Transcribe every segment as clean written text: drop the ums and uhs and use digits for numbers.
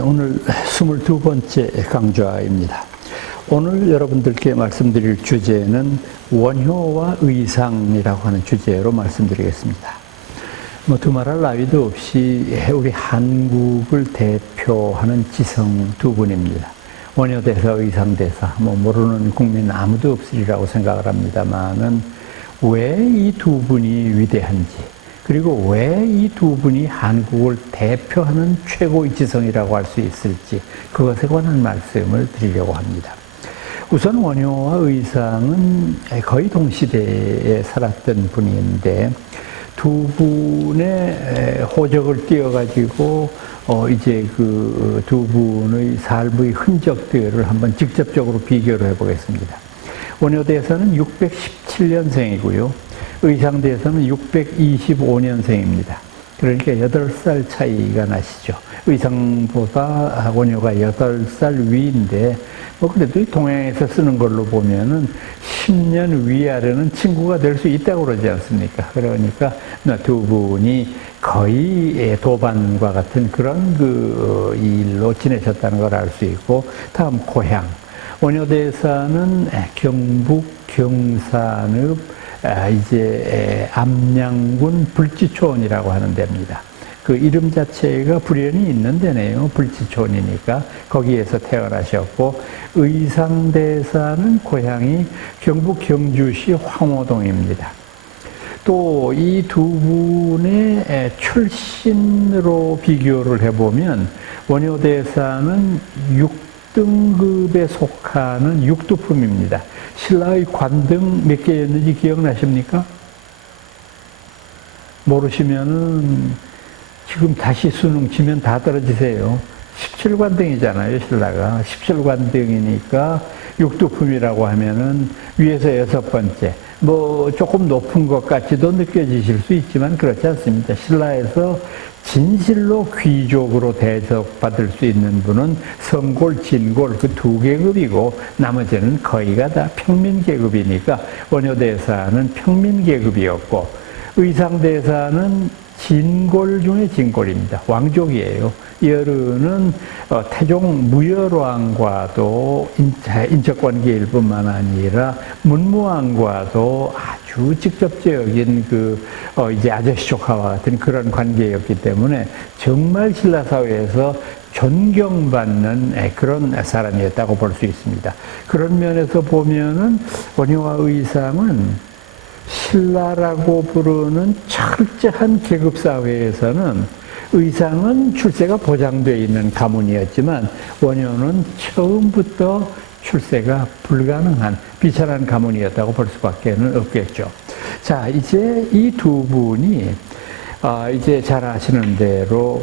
오늘 22번째 강좌입니다. 오늘 여러분들께 말씀드릴 주제는 원효와 의상이라고 하는 주제로 말씀드리겠습니다. 두말할 나위도 없이 우리 한국을 대표하는 지성 두 분입니다. 원효대사, 의상대사, 모르는 국민 아무도 없으리라고 생각을 합니다만은 왜 이 두 분이 위대한지, 그리고 왜 이 두 분이 한국을 대표하는 최고의 지성이라고 할 수 있을지, 그것에 관한 말씀을 드리려고 합니다. 우선 원효와 의상은 거의 동시대에 살았던 분인데, 두 분의 호적을 띄어가지고 이제 그 두 분의 삶의 흔적들을 한번 직접적으로 비교를 해보겠습니다. 원효대사는 617년생이고요. 의상대사는 625년생입니다. 그러니까 8살 차이가 나시죠. 의상보다 원효가 8살 위인데, 그래도 동양에서 쓰는 걸로 보면은 10년 위아래는 친구가 될 수 있다고 그러지 않습니까? 그러니까 두 분이 거의 도반과 같은 그런 일로 지내셨다는 걸 알 수 있고, 다음 고향. 원효대사는 경북 경산읍 이제 암양군 불지촌이라고 하는 데입니다. 그 이름 자체가 불연이 있는 데네요. 불지촌이니까 거기에서 태어나셨고, 의상대사는 고향이 경북 경주시 황호동입니다. 또 이 두 분의 출신으로 비교를 해보면 원효대사는 6등급에 속하는 육두품입니다. 신라의 관등 몇 개였는지 기억나십니까? 모르시면은 지금 다시 수능 치면 다 떨어지세요. 17관등이잖아요, 신라가. 17관등이니까 육두품이라고 하면은 위에서 6번째. 조금 높은 것 같이도 느껴지실 수 있지만 그렇지 않습니다. 신라에서 진실로 귀족으로 대접받을 수 있는 분은 성골, 진골 그 두 계급이고, 나머지는 거의가 다 평민계급이니까 원효대사는 평민계급이었고, 의상대사는 진골 중에 진골입니다. 왕족이에요. 여르는 태종 무열왕과도 인척관계일 뿐만 아니라 문무왕과도 아주 직접적인 이제 아저씨 조카와 같은 그런 관계였기 때문에 정말 신라 사회에서 존경받는 그런 사람이었다고 볼 수 있습니다. 그런 면에서 보면은 원효와 의상은 신라라고 부르는 철저한 계급사회에서는 의상은 출세가 보장되어 있는 가문이었지만, 원효는 처음부터 출세가 불가능한 비천한 가문이었다고 볼 수밖에 없겠죠. 자, 이제 이 두 분이 이제 잘 아시는 대로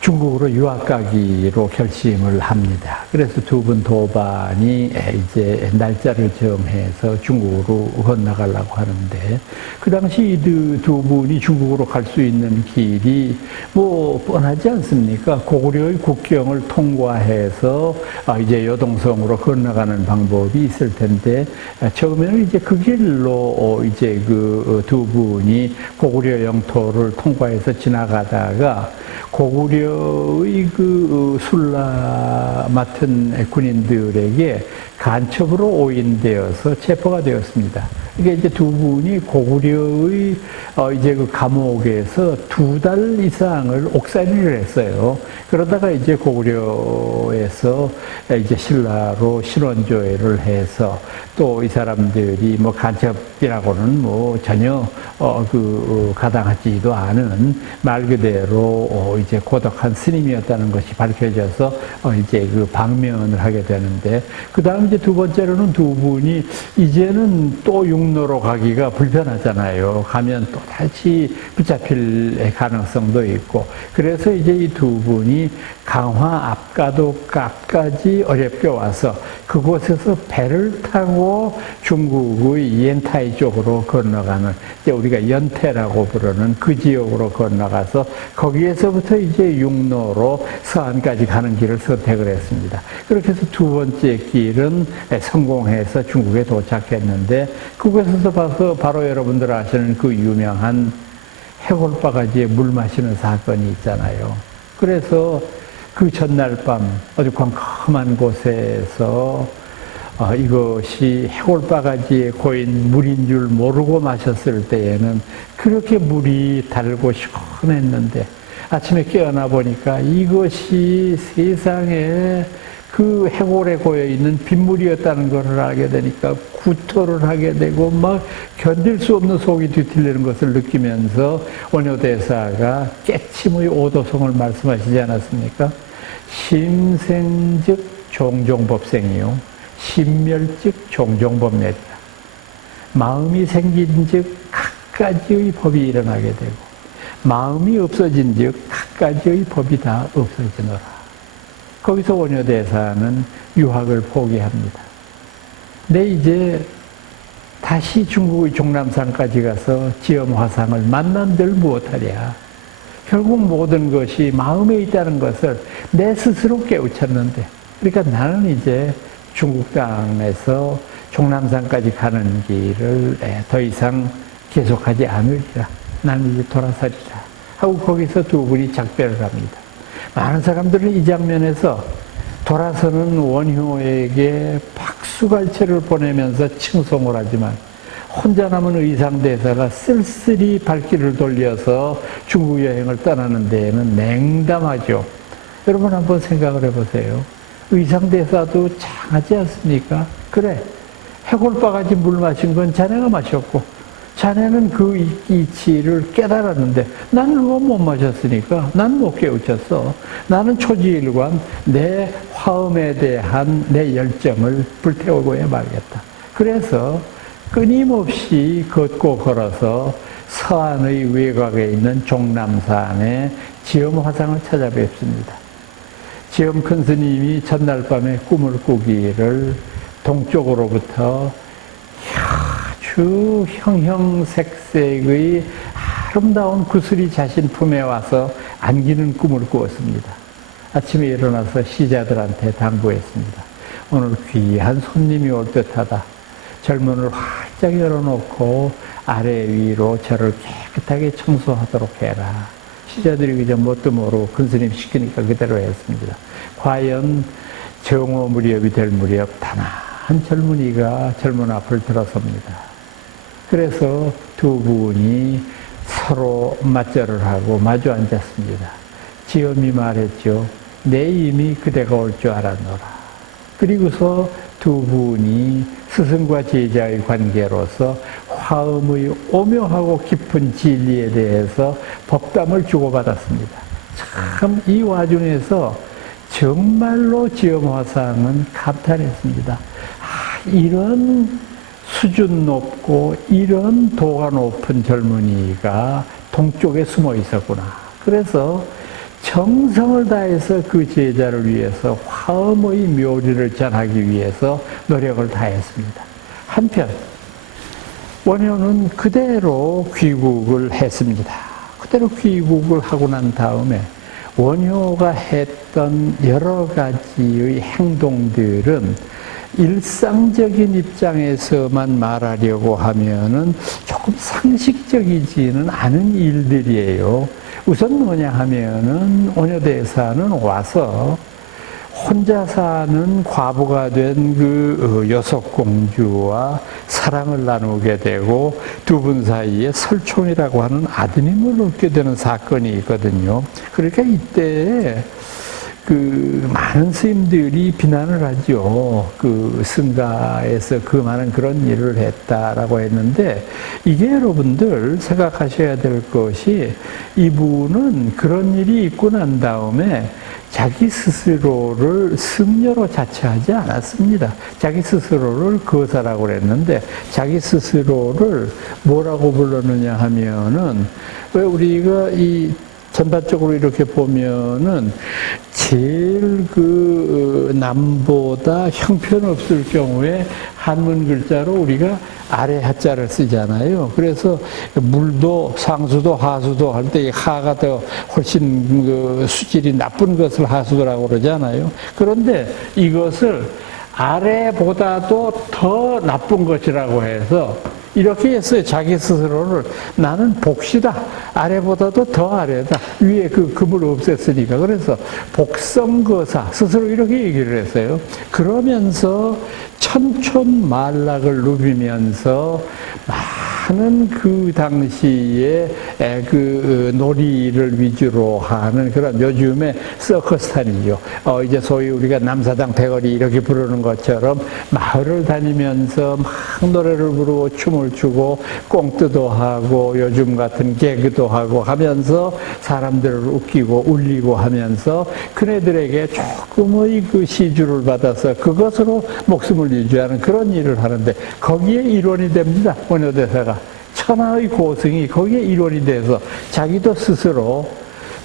중국으로 유학 가기로 결심을 합니다. 그래서 두 분 도반이 이제 날짜를 정해서 중국으로 건너가려고 하는데, 그 당시 이 두 분이 중국으로 갈 수 있는 길이 뻔하지 않습니까? 고구려의 국경을 통과해서 이제 여동성으로 건너가는 방법이 있을 텐데, 처음에는 이제 그 길로 이제 두 분이 고구려 영토를 통과해서 지나가다가 고구려의 술라 맡은 군인들에게 간첩으로 오인되어서 체포가 되었습니다. 이게 이제 두 분이 고구려의 이제 감옥에서 2달 이상을 옥살이를 했어요. 그러다가 이제 고구려에서 이제 신라로 신원조회를 해서, 또 이 사람들이 간첩이라고는 전혀 가당하지도 않은 말 그대로 이제 고독한 스님이었다는 것이 밝혀져서 이제 방면을 하게 되는데, 그 다음 이제 두 번째로는 두 분이 이제는 또 육로로 가기가 불편하잖아요. 가면 또 다시 붙잡힐 가능성도 있고, 그래서 이제 이 두 분이 강화 압가도까지 어렵게 와서 그곳에서 배를 타고 중국의 옌타이 쪽으로 건너가는, 이제 우리가 연태라고 부르는 그 지역으로 건너가서 거기에서부터 이제 육로로 서안까지 가는 길을 선택을 했습니다. 그렇게 해서 두 번째 길은 성공해서 중국에 도착했는데, 그곳에서 봐서 바로 여러분들 아시는 그 유명한 해골바가지에 물 마시는 사건이 있잖아요. 그래서 그 전날 밤 아주 캄캄한 곳에서 이것이 해골바가지에 고인 물인 줄 모르고 마셨을 때에는 그렇게 물이 달고 시원했는데 아침에 깨어나 보니까 이것이 세상에 그 해골에 고여 있는 빗물이었다는 것을 알게 되니까 구토를 하게 되고 막 견딜 수 없는 속이 뒤틀리는 것을 느끼면서 원효대사가 깨침의 오도성을 말씀하시지 않았습니까? 심생즉 종종법생이요 심멸즉 종종법멸이라. 마음이 생긴즉 각가지의 법이 일어나게 되고 마음이 없어진즉 각가지의 법이 다 없어지노라. 거기서 원효대사는 유학을 포기합니다. 근데 이제 다시 중국의 종남산까지 가서 지엄화상을 만난들 무엇하랴. 결국 모든 것이 마음에 있다는 것을 내 스스로 깨우쳤는데, 그러니까 나는 이제 중국 땅에서 종남산까지 가는 길을 더 이상 계속하지 않으리라. 나는 이제 돌아서리라. 하고 거기서 두 분이 작별을 합니다. 많은 사람들은 이 장면에서 돌아서는 원효에게 박수갈채를 보내면서 칭송을 하지만 혼자 남은 의상대사가 쓸쓸히 발길을 돌려서 중국 여행을 떠나는 데에는 냉담하죠. 여러분 한번 생각을 해보세요. 의상대사도 장하지 않습니까? 그래, 해골바가지 물 마신 건 자네가 마셨고 자네는 그 이치를 깨달았는데 나는 그거 못 마셨으니까 난 못 깨우쳤어. 나는 초지일관 내 화음에 대한 내 열정을 불태우고야 말겠다. 그래서 끊임없이 걷고 걸어서 서안의 외곽에 있는 종남산의 지엄화상을 찾아뵙습니다. 지엄 큰 스님이 전날 밤에 꿈을 꾸기를 동쪽으로부터 아주 형형색색의 아름다운 구슬이 자신 품에 와서 안기는 꿈을 꾸었습니다. 아침에 일어나서 시자들한테 당부했습니다. 오늘 귀한 손님이 올 듯하다. 절문을 활짝 열어놓고 아래 위로 저를 깨끗하게 청소하도록 해라. 시자들이 그저 뭣도 모르고 큰 스님 시키니까 그대로 했습니다. 과연 정오 무렵이 될 무렵 단아한 젊은이가 절문 앞을 들어섭니다. 그래서 두 분이 서로 맞절을 하고 마주 앉았습니다. 지엄이 말했죠. 내 이미 그대가 올 줄 알았노라. 그리고서 두 분이 스승과 제자의 관계로서 화음의 오묘하고 깊은 진리에 대해서 법담을 주고받았습니다. 참 이 와중에서 정말로 지엄화상은 감탄했습니다. 이런 수준 높고 이런 도가 높은 젊은이가 동쪽에 숨어 있었구나. 그래서 정성을 다해서 그 제자를 위해서 화음의 묘리를 전하기 위해서 노력을 다했습니다. 한편 원효는 그대로 귀국을 했습니다. 그대로 귀국을 하고 난 다음에 원효가 했던 여러 가지의 행동들은 일상적인 입장에서만 말하려고 하면은 조금 상식적이지는 않은 일들이에요. 우선 뭐냐 하면은 원효대사는 와서 혼자 사는 과부가 된 그 여석공주와 사랑을 나누게 되고 두 분 사이에 설총이라고 하는 아드님을 얻게 되는 사건이 있거든요. 그러니까 이때 그 많은 스님들이 비난을 하죠. 그 승가에서 그 많은 그런 일을 했다라고 했는데 이게 여러분들 생각하셔야 될 것이 이분은 그런 일이 있고 난 다음에 자기 스스로를 승려로 자처하지 않았습니다. 자기 스스로를 거사라고 그랬는데 자기 스스로를 뭐라고 불렀느냐 하면은 왜 우리가 이 전반적으로 이렇게 보면은 제일 그 남보다 형편없을 경우에 한문 글자로 우리가 아래 하자를 쓰잖아요. 그래서 물도 상수도 하수도 할 때 하가 더 훨씬 그 수질이 나쁜 것을 하수도라고 그러잖아요. 그런데 이것을 아래보다도 더 나쁜 것이라고 해서 이렇게 했어요. 자기 스스로를. 나는 복시다. 아래보다도 더 아래다. 위에 그 금을 없앴으니까. 그래서 복성거사. 스스로 이렇게 얘기를 했어요. 그러면서 천촌만락을 누비면서 많은 그 당시에 그 놀이를 위주로 하는 그런 요즘의 서커스탄이죠. 이제 소위 우리가 남사당 대거리 이렇게 부르는 것처럼 마을을 다니면서 막 노래를 부르고 춤을 추고 꽁트도 하고 요즘 같은 개그도 하고 하면서 사람들을 웃기고 울리고 하면서 그네들에게 조금의 그 시주를 받아서 그것으로 목숨을 유지하는 그런 일을 하는데 거기에 일원이 됩니다. 원효대사가. 천하의 고승이 거기에 일원이 돼서 자기도 스스로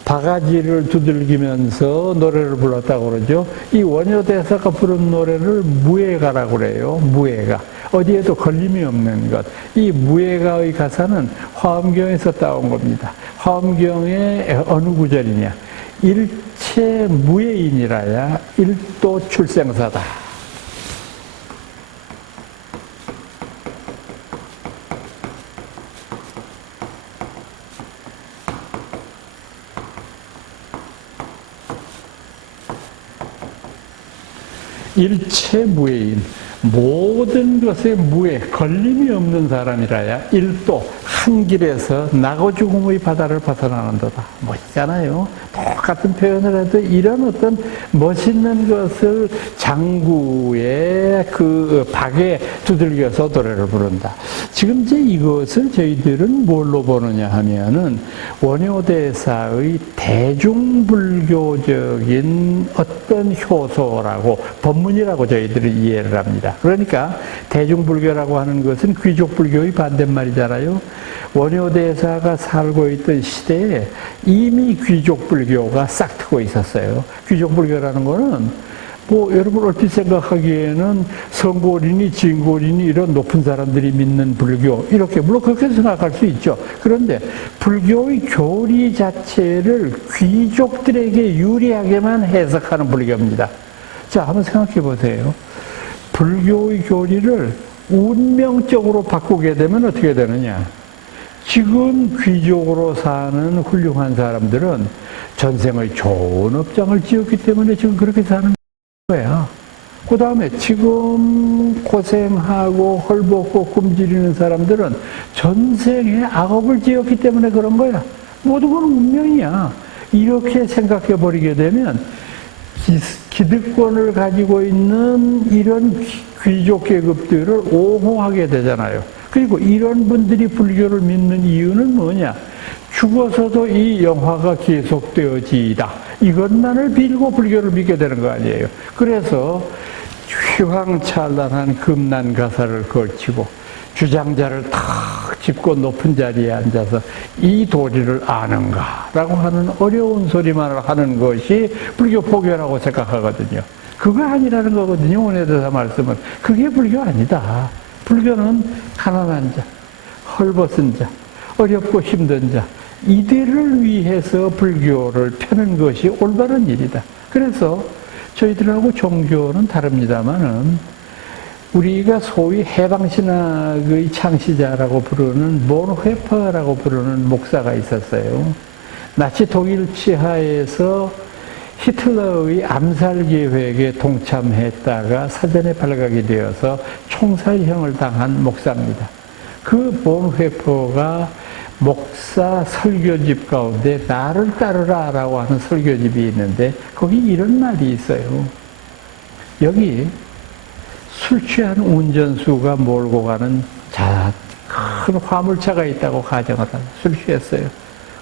바가지를 두들기면서 노래를 불렀다고 그러죠. 이 원효대사가 부른 노래를 무예가라고 그래요. 무예가. 어디에도 걸림이 없는 것. 이 무예가의 가사는 화엄경에서 따온 겁니다. 화엄경의 어느 구절이냐. 일체 무예인이라야 일도 출생사다. 일체 무예인, 모든 것에 무예, 걸림이 없는 사람이라야 일도 한 길에서 나고 죽음의 바다를 벗어나는도다. 멋있잖아요. 똑같은 표현을 해도 이런 어떤 멋있는 것을 장구의 그 박에 두들겨서 노래를 부른다. 지금 이제 이것을 저희들은 뭘로 보느냐 하면은 원효대사의 대중불교적인 어떤 효소라고 법문이라고 저희들은 이해를 합니다. 그러니까 대중불교라고 하는 것은 귀족불교의 반대말이잖아요. 원효대사가 살고 있던 시대에 이미 귀족불교가 싹 트고 있었어요. 귀족불교라는 거는 뭐 여러분 얼핏 생각하기에는 성고리니 진고리니 이런 높은 사람들이 믿는 불교 이렇게 물론 그렇게 생각할 수 있죠. 그런데 불교의 교리 자체를 귀족들에게 유리하게만 해석하는 불교입니다. 자, 한번 생각해 보세요. 불교의 교리를 운명적으로 바꾸게 되면 어떻게 되느냐? 지금 귀족으로 사는 훌륭한 사람들은 전생의 좋은 업장을 지었기 때문에 지금 그렇게 사는 거야. 그 다음에 지금 고생하고 헐벗고 굶주리는 사람들은 전생에 악업을 지었기 때문에 그런 거야. 모든 건 운명이야. 이렇게 생각해 버리게 되면 기득권을 가지고 있는 이런 귀족 계급들을 옹호하게 되잖아요. 그리고 이런 분들이 불교를 믿는 이유는 뭐냐? 죽어서도 이 영화가 계속되어지이다. 이것만을 빌고 불교를 믿게 되는 거 아니에요. 그래서 휘황찬란한 금난 가사를 걸치고 주장자를 탁 짚고 높은 자리에 앉아서 이 도리를 아는가라고 하는 어려운 소리만을 하는 것이 불교 포교라고 생각하거든요. 그거 아니라는 거거든요. 원효대사 말씀은. 그게 불교 아니다. 불교는 가난한 자, 헐벗은 자, 어렵고 힘든 자 이들을 위해서 불교를 펴는 것이 올바른 일이다. 그래서 저희들하고 종교는 다릅니다마는 우리가 소위 해방신학의 창시자라고 부르는 본회퍼라고 부르는 목사가 있었어요. 나치 독일 치하에서 히틀러의 암살 계획에 동참했다가 사전에 발각이 되어서 총살형을 당한 목사입니다. 그 본회퍼가 목사 설교집 가운데 나를 따르라라고 하는 설교집이 있는데 거기 이런 말이 있어요. 여기 술 취한 운전수가 몰고 가는 큰 화물차가 있다고 가정을 하고 술 취했어요.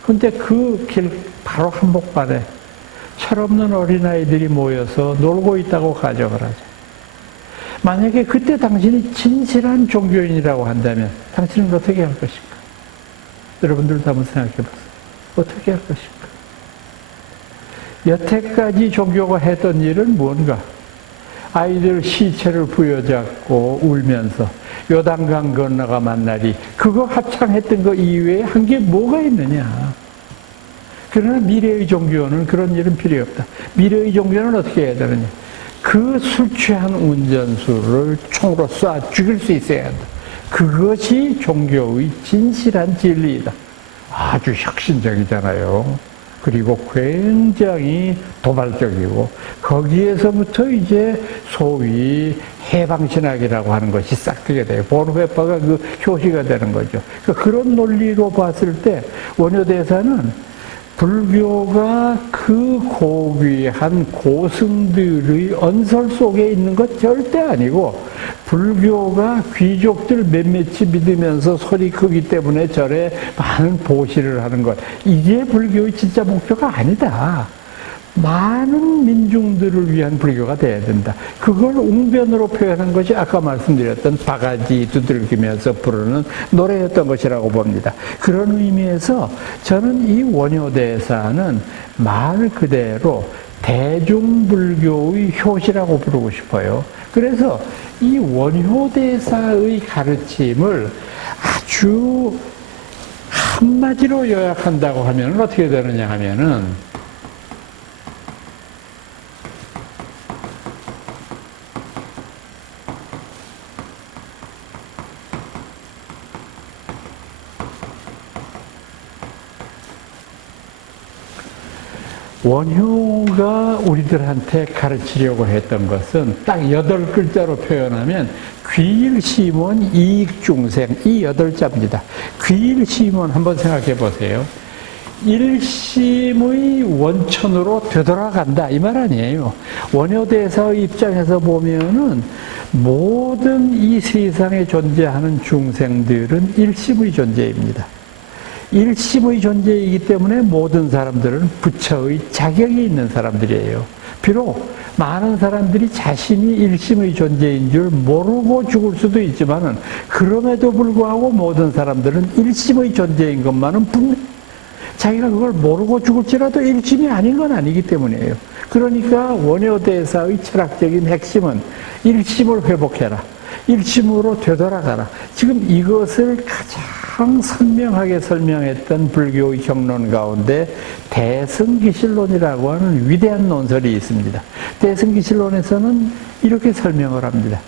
그런데 그 길 바로 한복판에 철없는 어린아이들이 모여서 놀고 있다고 가정을 하죠. 만약에 그때 당신이 진실한 종교인이라고 한다면 당신은 어떻게 할 것인가? 여러분들도 한번 생각해 보세요. 어떻게 할 것인가? 여태까지 종교가 했던 일은 뭔가? 아이들 시체를 부여잡고 울면서 요단강 건너가 만나리 그거 합창했던 거 이외에 한 게 뭐가 있느냐? 그러나 미래의 종교는 그런 일은 필요 없다. 미래의 종교는 어떻게 해야 되느냐? 그 술 취한 운전수를 총으로 쏴 죽일 수 있어야 한다. 그것이 종교의 진실한 진리이다. 아주 혁신적이잖아요. 그리고 굉장히 도발적이고 거기에서부터 이제 소위 해방신학이라고 하는 것이 싹 트게 돼요. 보르헤파가 그 효시가 되는 거죠. 그러니까 그런 논리로 봤을 때 원효대사는 불교가 그 고귀한 고승들의 언설 속에 있는 것 절대 아니고 불교가 귀족들 몇몇이 믿으면서 소리 크기 때문에 절에 많은 보시를 하는 것, 이게 불교의 진짜 목표가 아니다. 많은 민중들을 위한 불교가 돼야 된다. 그걸 웅변으로 표현한 것이 아까 말씀드렸던 바가지 두들기면서 부르는 노래였던 것이라고 봅니다. 그런 의미에서 저는 이 원효대사는 말 그대로 대중불교의 효시라고 부르고 싶어요. 그래서 이 원효대사의 가르침을 아주 한마디로 요약한다고 하면 어떻게 되느냐 하면은 원효가 우리들한테 가르치려고 했던 것은 딱 8글자로 표현하면 귀일심원 이익중생, 이 8자입니다. 귀일심원 한번 생각해 보세요. 일심의 원천으로 되돌아간다 이 말 아니에요. 원효대사의 입장에서 보면은 모든 이 세상에 존재하는 중생들은 일심의 존재입니다. 일심의 존재이기 때문에 모든 사람들은 부처의 자격이 있는 사람들이에요. 비록 많은 사람들이 자신이 일심의 존재인 줄 모르고 죽을 수도 있지만은 그럼에도 불구하고 모든 사람들은 일심의 존재인 것만은 분명 자기가 그걸 모르고 죽을지라도 일심이 아닌 건 아니기 때문이에요. 그러니까 원효대사의 철학적인 핵심은 일심을 회복해라. 일심으로 되돌아가라. 지금 이것을 가장 선명하게 설명했던 불교의 경론 가운데 대승기실론이라고 하는 위대한 논설이 있습니다. 대승기실론에서는 이렇게 설명을 합니다.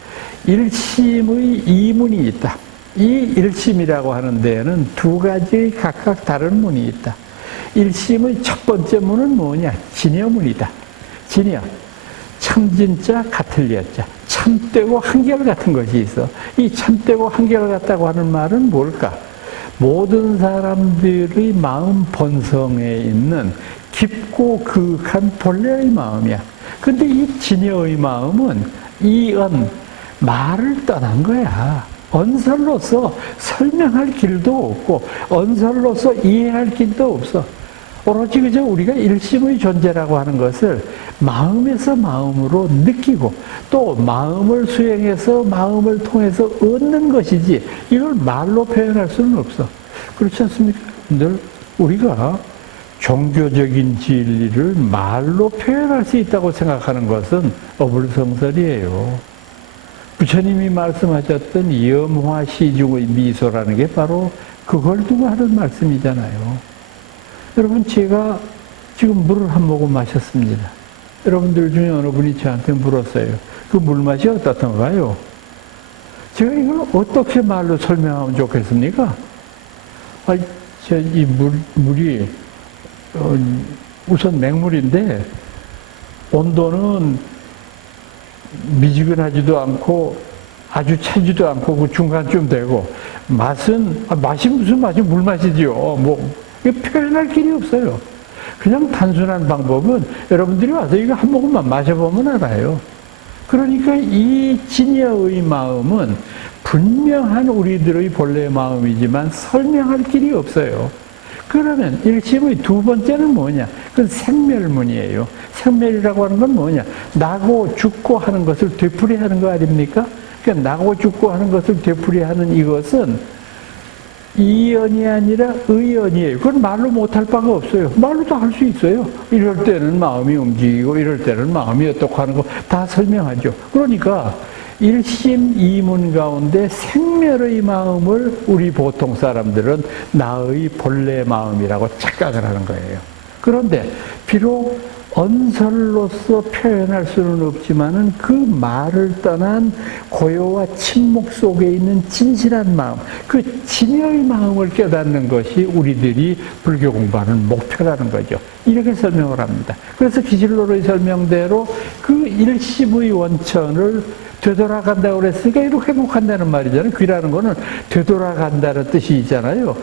일심의 이문이 있다. 이 일심이라고 하는 데에는 두 가지의 각각 다른 문이 있다. 일심의 첫 번째 문은 뭐냐? 진여문이다. 진여. 참진자 같을려자. 참되고 한결같은 것이 있어. 이 참되고 한결같다고 하는 말은 뭘까? 모든 사람들의 마음 본성에 있는 깊고 그윽한 본래의 마음이야. 근데 이 진여의 마음은 이언, 말을 떠난 거야. 언설로서 설명할 길도 없고 언설로서 이해할 길도 없어. 오로지 그저 우리가 일심의 존재라고 하는 것을 마음에서 마음으로 느끼고 또 마음을 수행해서 마음을 통해서 얻는 것이지 이걸 말로 표현할 수는 없어. 그렇지 않습니까? 늘 우리가 종교적인 진리를 말로 표현할 수 있다고 생각하는 것은 어불성설이에요. 부처님이 말씀하셨던 염화시중의 미소라는 게 바로 그걸 두고 하는 말씀이잖아요. 여러분, 제가 지금 물을 한 모금 마셨습니다. 여러분들 중에 어느 분이 저한테 물었어요. 그 물맛이 어떻던가요? 제가 이걸 어떻게 말로 설명하면 좋겠습니까? 이 물이 우선 맹물인데 온도는 미지근하지도 않고 아주 차지도 않고 그 중간쯤 되고 맛이 무슨 맛이 물맛이지요. 표현할 길이 없어요. 그냥 단순한 방법은 여러분들이 와서 이거 한 모금만 마셔보면 알아요. 그러니까 이 진여의 마음은 분명한 우리들의 본래의 마음이지만 설명할 길이 없어요. 그러면 일심의 두 번째는 뭐냐? 그건 생멸문이에요. 생멸이라고 하는 건 뭐냐? 나고 죽고 하는 것을 되풀이하는 거 아닙니까? 그러니까 나고 죽고 하는 것을 되풀이하는 이것은 이연이 아니라 의연이에요. 그건 말로 못할 바가 없어요. 말로도 할 수 있어요. 이럴 때는 마음이 움직이고 이럴 때는 마음이 어떻고 하는 거 다 설명하죠. 그러니까 일심 이문 가운데 생멸의 마음을 우리 보통 사람들은 나의 본래 마음이라고 착각을 하는 거예요. 그런데 비록 언설로서 표현할 수는 없지만은 그 말을 떠난 고요와 침묵 속에 있는 진실한 마음, 그 진여의 마음을 깨닫는 것이 우리들이 불교 공부하는 목표라는 거죠. 이렇게 설명을 합니다. 그래서 기실로의 설명대로 그 일심의 원천을 되돌아간다고 그랬으니까 이렇게 회복한다는 말이잖아요. 귀라는 거는 되돌아간다는 뜻이 있잖아요.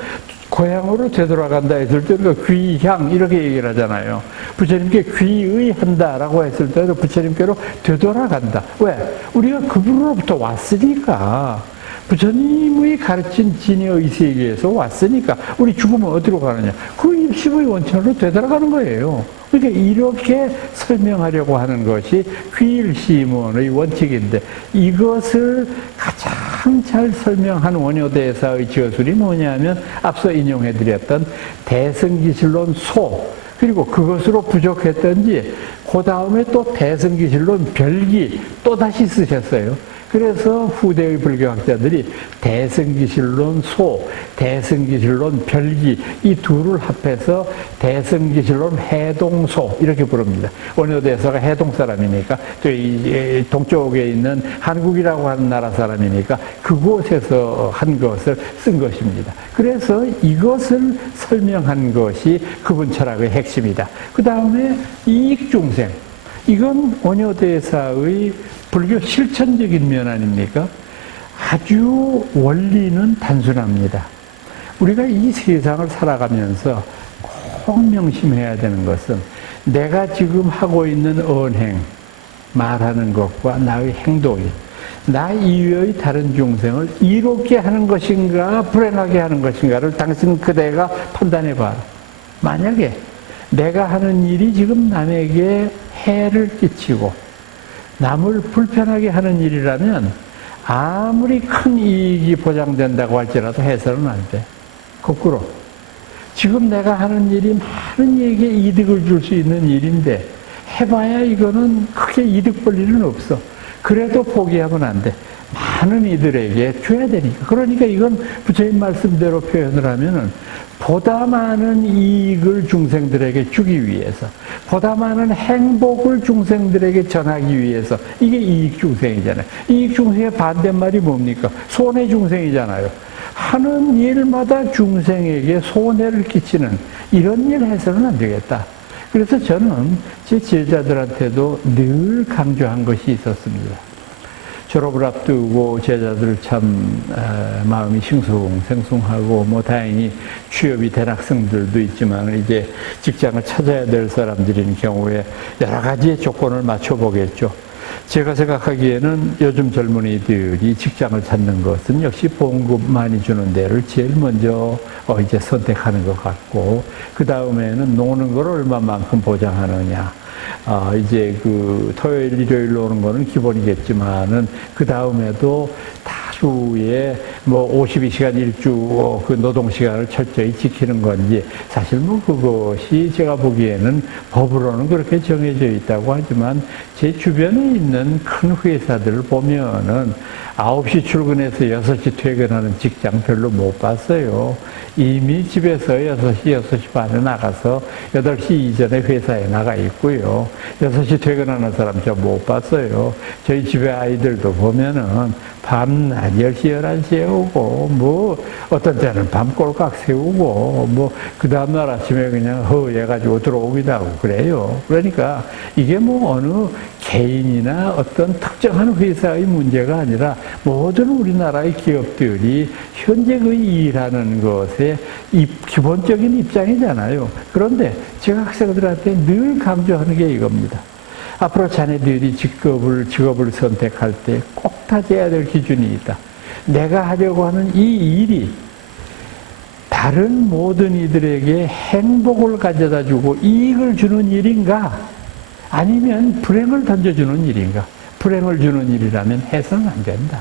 고향으로 되돌아간다 했을 때 우리가 귀향 이렇게 얘기를 하잖아요. 부처님께 귀의한다라고 했을 때도 부처님께로 되돌아간다. 왜? 우리가 그분으로부터 왔으니까. 부처님의 가르친 진여의 세계에서 왔으니까 우리 죽으면 어디로 가느냐? 그 일심의 원천으로 되돌아가는 거예요. 그러니까 이렇게 설명하려고 하는 것이 귀일심원의 원칙인데 이것을 가장 잘 설명한 원효대사의 저술이 뭐냐면 앞서 인용해드렸던 대승기실론 소 그리고 그것으로 부족했던지 그 다음에 또 대승기실론 별기 또 다시 쓰셨어요. 그래서 후대의 불교학자들이 대승기실론 소, 대승기실론 별기 이 둘을 합해서 대승기실론 해동소 이렇게 부릅니다. 원효대사가 해동 사람이니까 또 이 동쪽에 있는 한국이라고 하는 나라 사람이니까 그곳에서 한 것을 쓴 것입니다. 그래서 이것을 설명한 것이 그분 철학의 핵심이다. 그 다음에 이익중생. 이건 원효대사의 불교 실천적인 면 아닙니까? 아주 원리는 단순합니다. 우리가 이 세상을 살아가면서 꼭 명심해야 되는 것은 내가 지금 하고 있는 언행, 말하는 것과 나의 행동이 나 이외의 다른 중생을 이롭게 하는 것인가 불행하게 하는 것인가를 당신 그대가 판단해 봐라. 만약에 내가 하는 일이 지금 남에게 해를 끼치고 남을 불편하게 하는 일이라면 아무리 큰 이익이 보장된다고 할지라도 해서는 안 돼. 거꾸로 지금 내가 하는 일이 많은 이에게 이득을 줄 수 있는 일인데 해봐야 이거는 크게 이득 볼 일은 없어. 그래도 포기하면 안 돼. 많은 이들에게 줘야 되니까. 그러니까 이건 부처님 말씀대로 표현을 하면은 보다 많은 이익을 중생들에게 주기 위해서, 보다 많은 행복을 중생들에게 전하기 위해서, 이게 이익중생이잖아요. 이익중생의 반대말이 뭡니까? 손해중생이잖아요. 하는 일마다 중생에게 손해를 끼치는 이런 일을 해서는 안 되겠다. 그래서 저는 제 제자들한테도 늘 강조한 것이 있었습니다. 졸업을 앞두고 제자들 참 마음이 싱숭생숭하고 뭐 다행히 취업이 된 학생들도 있지만 이제 직장을 찾아야 될 사람들인 경우에 여러 가지의 조건을 맞춰보겠죠. 제가 생각하기에는 요즘 젊은이들이 직장을 찾는 것은 역시 보험금 많이 주는 데를 제일 먼저 이제 선택하는 것 같고 그 다음에는 노는 걸 얼마만큼 보장하느냐. 이제 그 토요일, 일요일로 오는 거는 기본이겠지만은 그 다음에도 다수의 뭐 52시간 일주 그 노동 시간을 철저히 지키는 건지 사실 뭐 그것이 제가 보기에는 법으로는 그렇게 정해져 있다고 하지만 제 주변에 있는 큰 회사들을 보면은 9시 출근해서 6시 퇴근하는 직장 별로 못 봤어요. 이미 집에서 6시, 6시 반에 나가서 8시 이전에 회사에 나가 있고요. 6시 퇴근하는 사람 저 못 봤어요. 저희 집에 아이들도 보면은 밤낮 10시, 11시에 오고, 뭐, 어떤 때는 밤 꼴깍 세우고, 뭐, 그 다음날 아침에 그냥 허해가지고 들어오기도 하고 그래요. 그러니까 이게 뭐 어느 개인이나 어떤 특정한 회사의 문제가 아니라 모든 우리나라의 기업들이 현재 그 일하는 것에 기본적인 입장이잖아요. 그런데 제가 학생들한테 늘 강조하는 게 이겁니다. 앞으로 자네들이 직업을 선택할 때 꼭 다져야 될 기준이 있다. 내가 하려고 하는 이 일이 다른 모든 이들에게 행복을 가져다 주고 이익을 주는 일인가? 아니면 불행을 던져주는 일인가? 불행을 주는 일이라면 해서는 안 된다.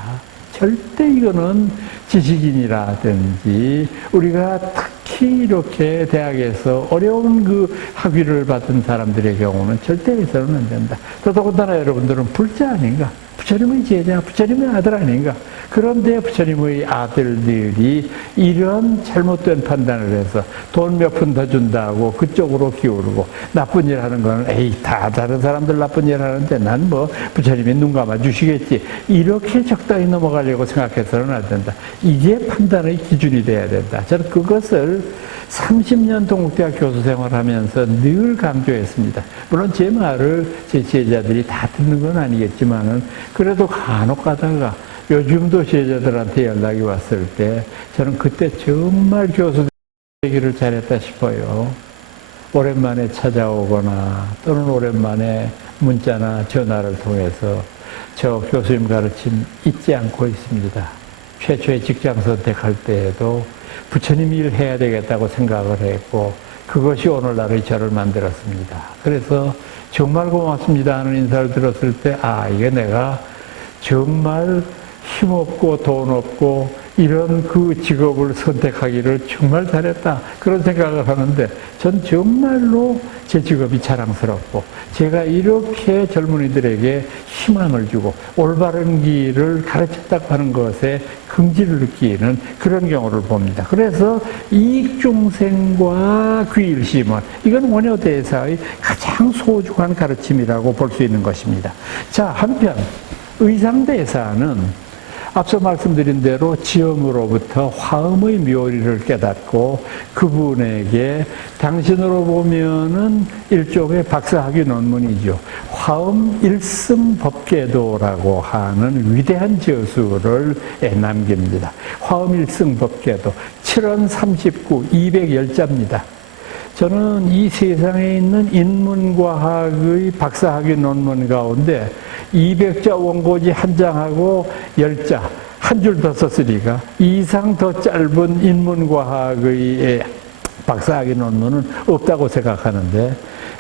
절대 이거는 지식인이라든지 우리가 특히 이렇게 대학에서 어려운 그 학위를 받은 사람들의 경우는 절대 해서는 안 된다. 더더군다나 여러분들은 불자 아닌가? 부처님의 제자, 부처님의 아들 아닌가. 그런데 부처님의 아들들이 이런 잘못된 판단을 해서 돈 몇 푼 더 준다고 그쪽으로 기울고 나쁜 일 하는 거는 에이, 다 다른 사람들 나쁜 일 하는데 난 뭐 부처님이 눈 감아 주시겠지. 이렇게 적당히 넘어가려고 생각해서는 안 된다. 이게 판단의 기준이 돼야 된다. 저는 그것을 30년 동국대학 교수 생활하면서 늘 강조했습니다. 물론 제 말을 제 제자들이 다 듣는 건 아니겠지만은 그래도 간혹 가다가 요즘도 제자들한테 연락이 왔을 때 저는 그때 정말 교수 되기를 잘했다 싶어요. 오랜만에 찾아오거나 또는 오랜만에 문자나 전화를 통해서 저 교수님 가르침 잊지 않고 있습니다. 최초의 직장 선택할 때에도 부처님 일 해야 되겠다고 생각을 했고 그것이 오늘날의 저를 만들었습니다. 그래서 정말 고맙습니다 하는 인사를 들었을 때 아, 이게 내가 정말 힘없고 돈 없고 이런 그 직업을 선택하기를 정말 잘했다 그런 생각을 하는데 전 정말로 제 직업이 자랑스럽고 제가 이렇게 젊은이들에게 희망을 주고 올바른 길을 가르쳤다고 하는 것에 긍지를 느끼는 그런 경우를 봅니다. 그래서 이익중생과 귀일심은 이건 원효대사의 가장 소중한 가르침이라고 볼 수 있는 것입니다. 자, 한편 의상대사는 앞서 말씀드린 대로 지엄으로부터 화엄의 묘리를 깨닫고 그분에게 당신으로 보면은 일종의 박사학위 논문이죠. 화엄 일승법계도라고 하는 위대한 저수를 남깁니다. 화엄 일승법계도 7원 39, 210자입니다. 저는 이 세상에 있는 인문과학의 박사학위 논문 가운데 200자 원고지 한 장하고 10자, 한 줄 더 썼으니까 이상 더 짧은 인문과학의 박사학위 논문은 없다고 생각하는데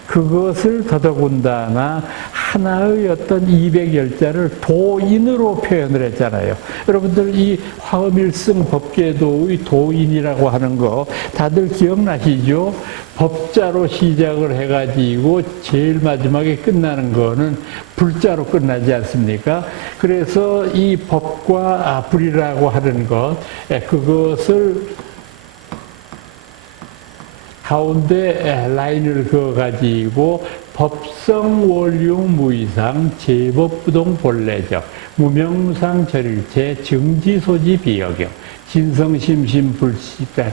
그것을 더더군다나 하나의 어떤 210자를 도인으로 표현을 했잖아요. 여러분들 이 화엄일승 법계도의 도인이라고 하는 거 다들 기억나시죠? 법자로 시작을 해가지고 제일 마지막에 끝나는 거는 불자로 끝나지 않습니까? 그래서 이 법과 불이라고 하는 것, 그것을 가운데 라인을 그어가지고 법성 원룡 무이상 제법부동 본래적 무명상 절일체 정지소지 비여경 진성심심 불시다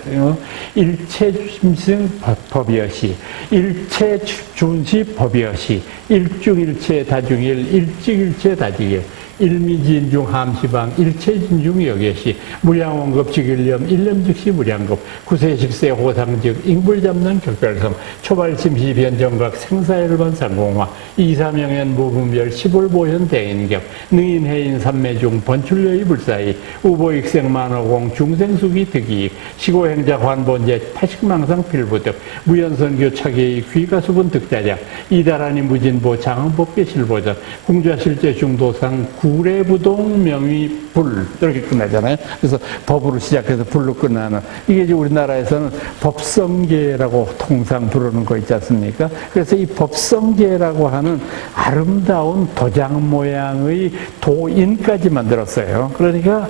일체심승 법이여시 일체준시 법이여시 일중일체 다중일 일직일체 다지일 일미진중 함시방 일체진중 여계시 무량원급직일념 일념즉시 무량급 구세식세 호상즉 잉불잡는 격별섬 초발심시 변정각 생사일반 상공화 이사명현 무분별 시불보현 대인격 능인해인 삼매중 번출려의 불사이 우보익생만호공 중생수기 득이익 시고행자 환본제 파식망상 필부득 무연선교 차계의 귀가수분 득자작 이다라니 무진보 장흥법계 실보전 궁좌실제 중도상 구례부동 명의 불 이렇게 끝나잖아요. 그래서 법으로 시작해서 불로 끝나는 이게 이제 우리나라에서는 법성계라고 통상 부르는 거 있지 않습니까? 그래서 이 법성계라고 하는 아름다운 도장 모양의 도인까지 만들었어요. 그러니까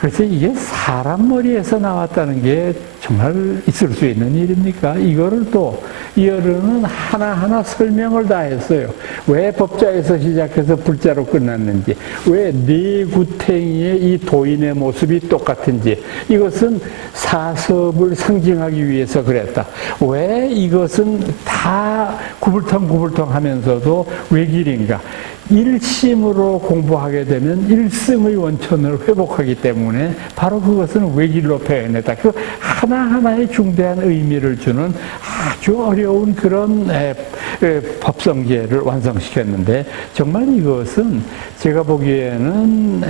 그래서 이게 사람 머리에서 나왔다는 게 정말 있을 수 있는 일입니까? 이거를 또 이어르는 하나하나 설명을 다 했어요. 왜 법자에서 시작해서 불자로 끝났는지, 왜 내구탱이의 이 도인의 모습이 똑같은지, 이것은 사섭을 상징하기 위해서 그랬다. 왜 이것은 다 구불텅구불텅 하면서도 외길인가? 일심으로 공부하게 되면 일승의 원천을 회복하기 때문에 바로 그것은 외길로 표현했다. 그 하나하나의 중대한 의미를 주는 아주 어려운 그런 법성계를 완성시켰는데 정말 이것은 제가 보기에는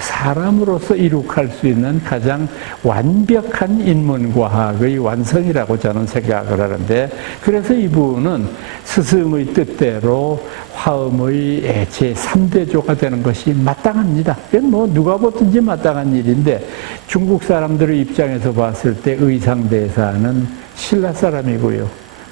사람으로서 이룩할 수 있는 가장 완벽한 인문과학의 완성이라고 저는 생각을 하는데 그래서 이분은 스승의 뜻대로 화엄의 제3대조가 되는 것이 마땅합니다. 이건 뭐 누가 보든지 마땅한 일인데 중국 사람들의 입장에서 봤을 때 의상대사는 신라 사람이고요.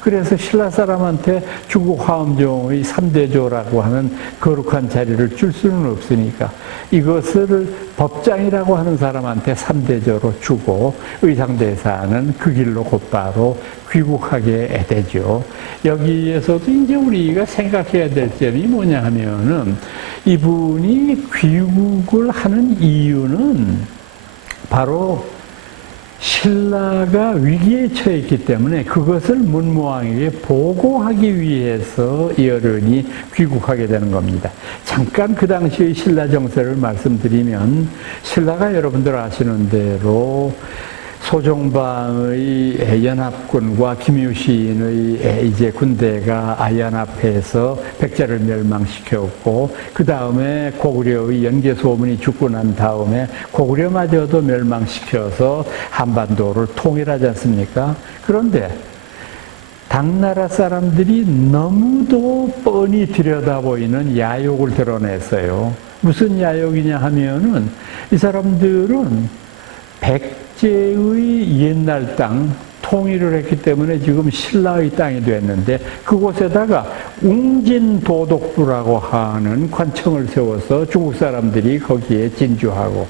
그래서 신라 사람한테 중국 화엄종의 3대조라고 하는 거룩한 자리를 줄 수는 없으니까 이것을 법장이라고 하는 사람한테 3대조로 주고 의상대사는 그 길로 곧바로 귀국하게 되죠. 여기에서도 이제 우리가 생각해야 될 점이 뭐냐 하면은 이분이 귀국을 하는 이유는 바로 신라가 위기에 처했기 때문에 그것을 문무왕에게 보고하기 위해서 이 어른이 귀국하게 되는 겁니다. 잠깐 그 당시의 신라 정세를 말씀드리면 신라가 여러분들 아시는 대로 소종방의 연합군과 김유신의 이제 군대가 연합해서 백제를 멸망시켰고 그 다음에 고구려의 연개소문이 죽고 난 다음에 고구려마저도 멸망시켜서 한반도를 통일하지 않습니까? 그런데 당나라 사람들이 너무도 뻔히 들여다보이는 야욕을 드러냈어요. 무슨 야욕이냐 하면은 이 사람들은 백제의 옛날 땅 통일을 했기 때문에 지금 신라의 땅이 됐는데 그곳에다가 웅진도독부라고 하는 관청을 세워서 중국 사람들이 거기에 진주하고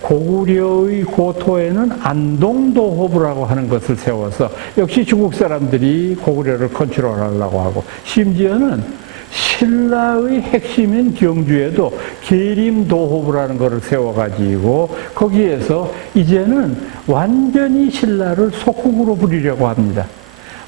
고구려의 고토에는 안동도호부라고 하는 것을 세워서 역시 중국 사람들이 고구려를 컨트롤하려고 하고 심지어는 신라의 핵심인 경주에도 계림도호부라는 것을 세워가지고 거기에서 이제는 완전히 신라를 속국으로 부리려고 합니다.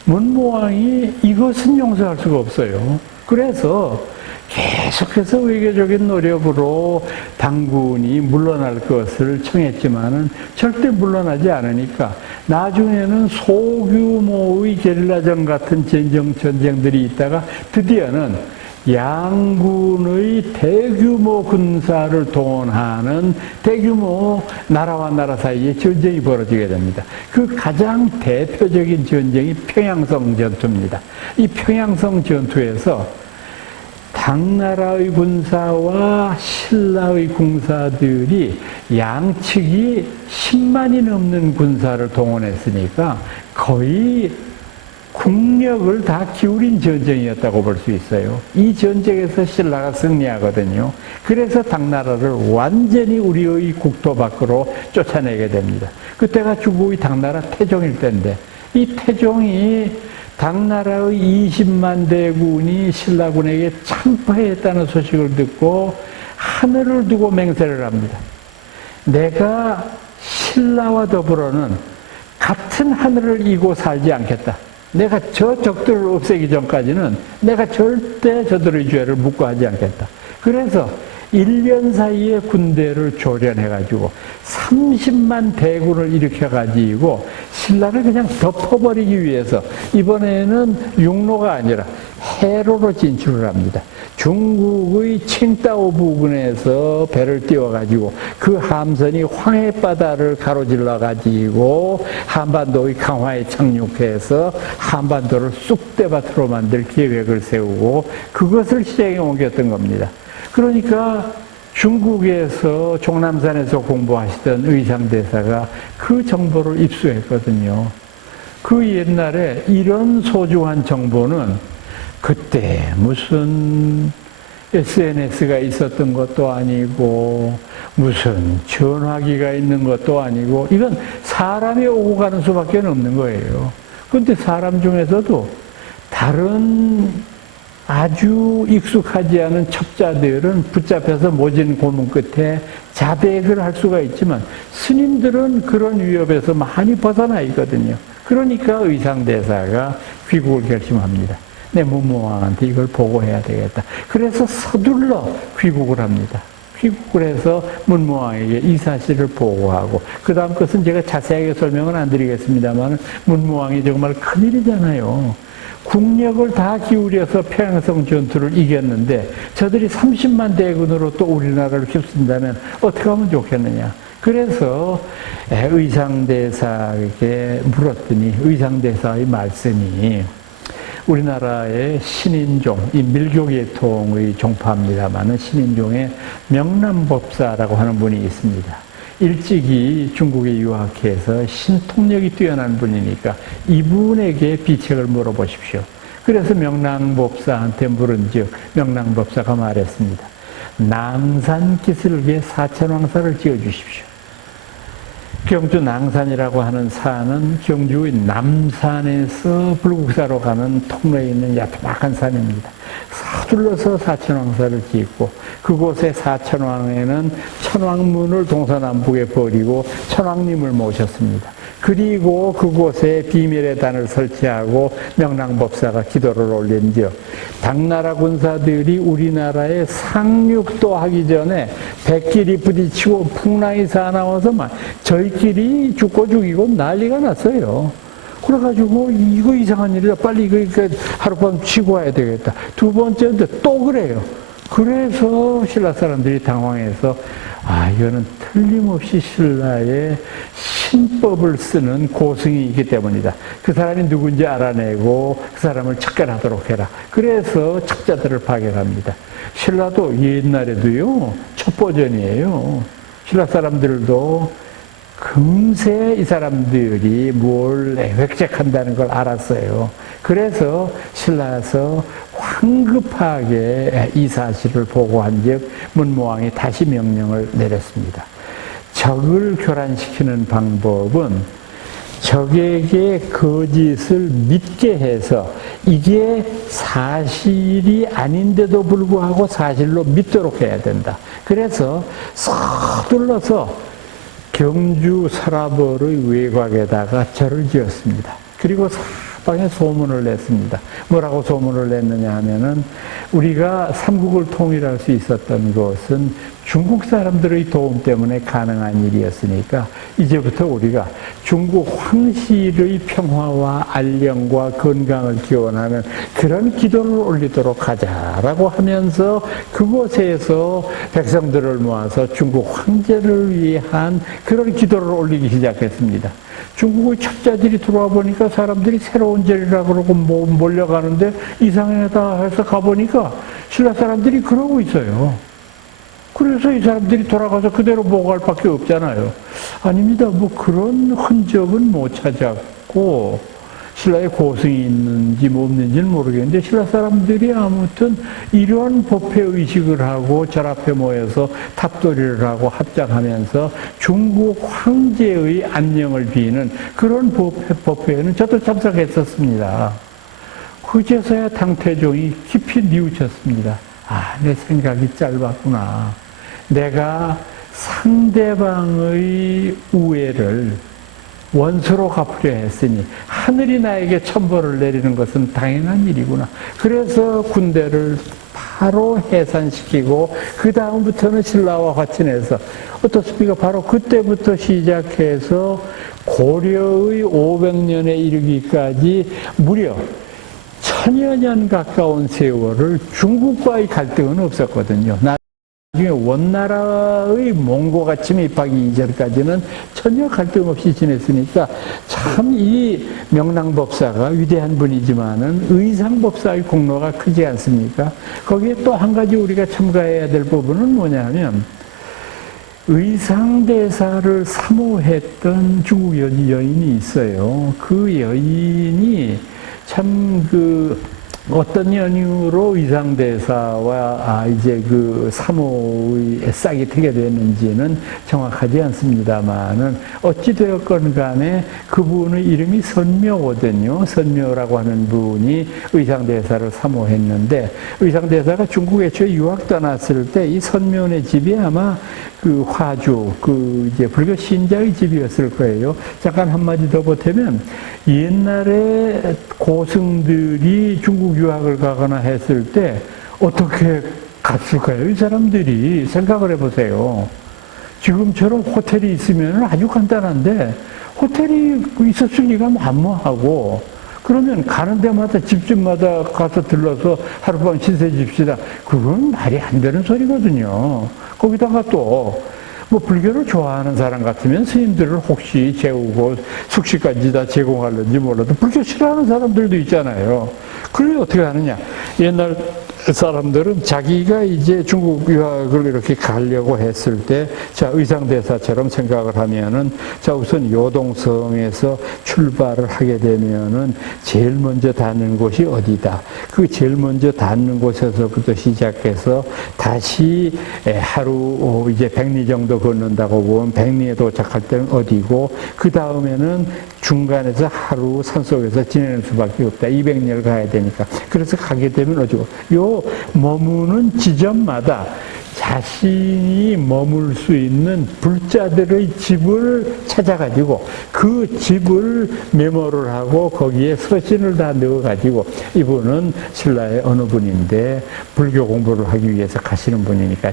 문무왕이 이것은 용서할 수가 없어요. 그래서 계속해서 외교적인 노력으로 당군이 물러날 것을 청했지만은 절대 물러나지 않으니까 나중에는 소규모의 게릴라전 같은 전쟁들이 있다가 드디어는 양군의 대규모 군사를 동원하는 대규모 나라와 나라 사이에 전쟁이 벌어지게 됩니다. 그 가장 대표적인 전쟁이 평양성 전투입니다. 이 평양성 전투에서 당나라의 군사와 신라의 군사들이 양측이 10만이 넘는 군사를 동원했으니까 거의 국력을 다 기울인 전쟁이었다고 볼 수 있어요. 이 전쟁에서 신라가 승리하거든요. 그래서 당나라를 완전히 우리의 국토 밖으로 쫓아내게 됩니다. 그때가 중국의 당나라 태종일 때인데 이 태종이 당나라의 20만 대군이 신라군에게 참패했다는 소식을 듣고 하늘을 두고 맹세를 합니다. 내가 신라와 더불어는 같은 하늘을 이고 살지 않겠다. 내가 저 적들을 없애기 전까지는 내가 절대 저들의 죄를 묵고하지 않겠다. 그래서 1년 사이에 군대를 조련해가지고 30만 대군을 일으켜가지고 신라를 그냥 덮어버리기 위해서 이번에는 육로가 아니라 해로로 진출을 합니다. 중국의 칭다오 부근에서 배를 띄워가지고 그 함선이 황해바다를 가로질러가지고 한반도의 강화에 착륙해서 한반도를 쑥대밭으로 만들 계획을 세우고 그것을 시작에 옮겼던 겁니다. 그러니까 중국에서 종남산에서 공부하시던 의상대사가 그 정보를 입수했거든요. 그 옛날에 이런 소중한 정보는 그때 무슨 SNS가 있었던 것도 아니고 무슨 전화기가 있는 것도 아니고 이건 사람이 오고 가는 수밖에 없는 거예요. 그런데 사람 중에서도 다른 아주 익숙하지 않은 첩자들은 붙잡혀서 모진 고문 끝에 자백을 할 수가 있지만 스님들은 그런 위협에서 많이 벗어나 있거든요. 그러니까 의상대사가 귀국을 결심합니다. 내 문무왕한테 이걸 보고해야 되겠다. 그래서 서둘러 귀국을 합니다. 귀국을 해서 문무왕에게 이 사실을 보고하고 그 다음 것은 제가 자세하게 설명은 안 드리겠습니다만 문무왕이 정말 큰일이잖아요. 국력을 다 기울여서 평양성 전투를 이겼는데 저들이 30만 대군으로 또 우리나라를 휩쓴다면 어떻게 하면 좋겠느냐. 그래서 의상대사에게 물었더니 의상대사의 말씀이 우리나라의 신인종, 이 밀교계통의 종파입니다만은 신인종의 명남법사라고 하는 분이 있습니다. 일찍이 중국에 유학해서 신통력이 뛰어난 분이니까 이분에게 비책을 물어보십시오. 그래서 명랑법사한테 물은즉 명랑법사가 말했습니다. 낭산기슭에 사천왕사를 지어주십시오. 경주 낭산이라고 하는 산은 경주의 남산에서 불국사로 가는 통로에 있는 야트막한 산입니다. 서둘러서 사천왕사를 짓고 그곳에 사천왕에는 천왕문을 동서남북에 버리고 천왕님을 모셨습니다. 그리고 그곳에 비밀의 단을 설치하고 명랑법사가 기도를 올린즉 당나라 군사들이 우리나라에 상륙도 하기 전에 백길이 부딪히고 풍랑이 사나워서 막 저희끼리 죽고 죽이고 난리가 났어요. 그래가지고 이거 이상한 일이다. 빨리 이거 하룻밤 쉬고 와야 되겠다. 두 번째인데 또 그래요. 그래서 신라 사람들이 당황해서 이거는 틀림없이 신라의 신법을 쓰는 고승이기 때문이다. 그 사람이 누군지 알아내고 그 사람을 척결하도록 해라. 그래서 척자들을 파견합니다. 신라도 옛날에도요, 첩보전이에요. 신라 사람들도 금세 이 사람들이 몰래 획책한다는 걸 알았어요. 그래서 신라에서 황급하게 이 사실을 보고한즉 문무왕이 다시 명령을 내렸습니다. 적을 교란시키는 방법은 적에게 거짓을 믿게 해서 이게 사실이 아닌데도 불구하고 사실로 믿도록 해야 된다. 그래서 서둘러서 경주 서라벌의 외곽에다가 절을 지었습니다. 그리고 사방에 소문을 냈습니다. 뭐라고 소문을 냈느냐 하면은 우리가 삼국을 통일할 수 있었던 것은 중국 사람들의 도움 때문에 가능한 일이었으니까 이제부터 우리가 중국 황실의 평화와 안녕과 건강을 기원하는 그런 기도를 올리도록 하자라고 하면서 그곳에서 백성들을 모아서 중국 황제를 위한 그런 기도를 올리기 시작했습니다. 중국의 첩자들이 들어와 보니까 사람들이 새로운 절이라고 그러고 몰려가는데 이상하다 해서 가보니까 신라 사람들이 그러고 있어요. 그래서 이 사람들이 돌아가서 그대로 보고할 밖에 없잖아요. 아닙니다. 뭐 그런 흔적은 못 찾았고 신라에 고승이 있는지 뭐 없는지는 모르겠는데 신라 사람들이 아무튼 이러한 법회의식을 하고 절 앞에 모여서 탑돌이를 하고 합장하면서 중국 황제의 안녕을 비는 그런 법회에는 저도 참석했었습니다. 그제서야 당태종이 깊이 뉘우쳤습니다. 내 생각이 짧았구나. 내가 상대방의 우애를 원수로 갚으려 했으니 하늘이 나에게 천벌을 내리는 것은 당연한 일이구나. 그래서 군대를 바로 해산시키고 그 다음부터는 신라와 화친해서 어떻습니까? 바로 그때부터 시작해서 고려의 500년에 이르기까지 무려 1000여 년 가까운 세월을 중국과의 갈등은 없었거든요. 나중에 원나라의 몽고가 침입하기 이전까지는 전혀 갈등 없이 지냈으니까 참 이 명랑법사가 위대한 분이지만은 의상법사의 공로가 크지 않습니까? 거기에 또 한 가지 우리가 첨가해야 될 부분은 뭐냐면 의상대사를 사모했던 중국 여인이 있어요. 그 여인이 참 어떤 연유로 의상대사와 이제 그 사모의 싹이 트게 됐는지는 정확하지 않습니다만은 어찌되었건 간에 그분의 이름이 선묘거든요. 선묘라고 하는 분이 의상대사를 사모했는데 의상대사가 중국에 처 유학 떠났을 때 이 선묘의 집이 아마 그 화주, 이제 불교 신자의 집이었을 거예요. 잠깐 한마디 더 보태면 옛날에 고승들이 중국 유학을 가거나 했을 때 어떻게 갔을까요? 이 사람들이 생각을 해보세요. 지금처럼 호텔이 있으면 아주 간단한데 호텔이 있었을 리가 만무하고 그러면 가는 데마다 집집마다 가서 들러서 하룻밤 신세 집시다. 그건 말이 안 되는 소리거든요. 거기다가 또 뭐 불교를 좋아하는 사람 같으면 스님들을 혹시 재우고 숙식까지 다 제공하는지 몰라도 불교 싫어하는 사람들도 있잖아요. 그걸 어떻게 하느냐. 옛날 사람들은 자기가 이제 중국 유학을 이렇게 가려고 했을 때, 자, 의상대사처럼 생각을 하면은, 자, 우선 요동성에서 출발을 하게 되면은, 제일 먼저 닿는 곳이 어디다. 그 제일 먼저 닿는 곳에서부터 시작해서, 다시 하루 이제 100리 정도 걷는다고 보면, 100리에 도착할 때는 어디고, 그 다음에는 중간에서 하루 산속에서 지내는 수밖에 없다. 200리를 가야 되니까. 그래서 가게 되면 어디고. 요 머무는 지점마다 자신이 머물 수 있는 불자들의 집을 찾아가지고 그 집을 메모를 하고 거기에 서신을 다 넣어가지고 이분은 신라의 어느 분인데 불교 공부를 하기 위해서 가시는 분이니까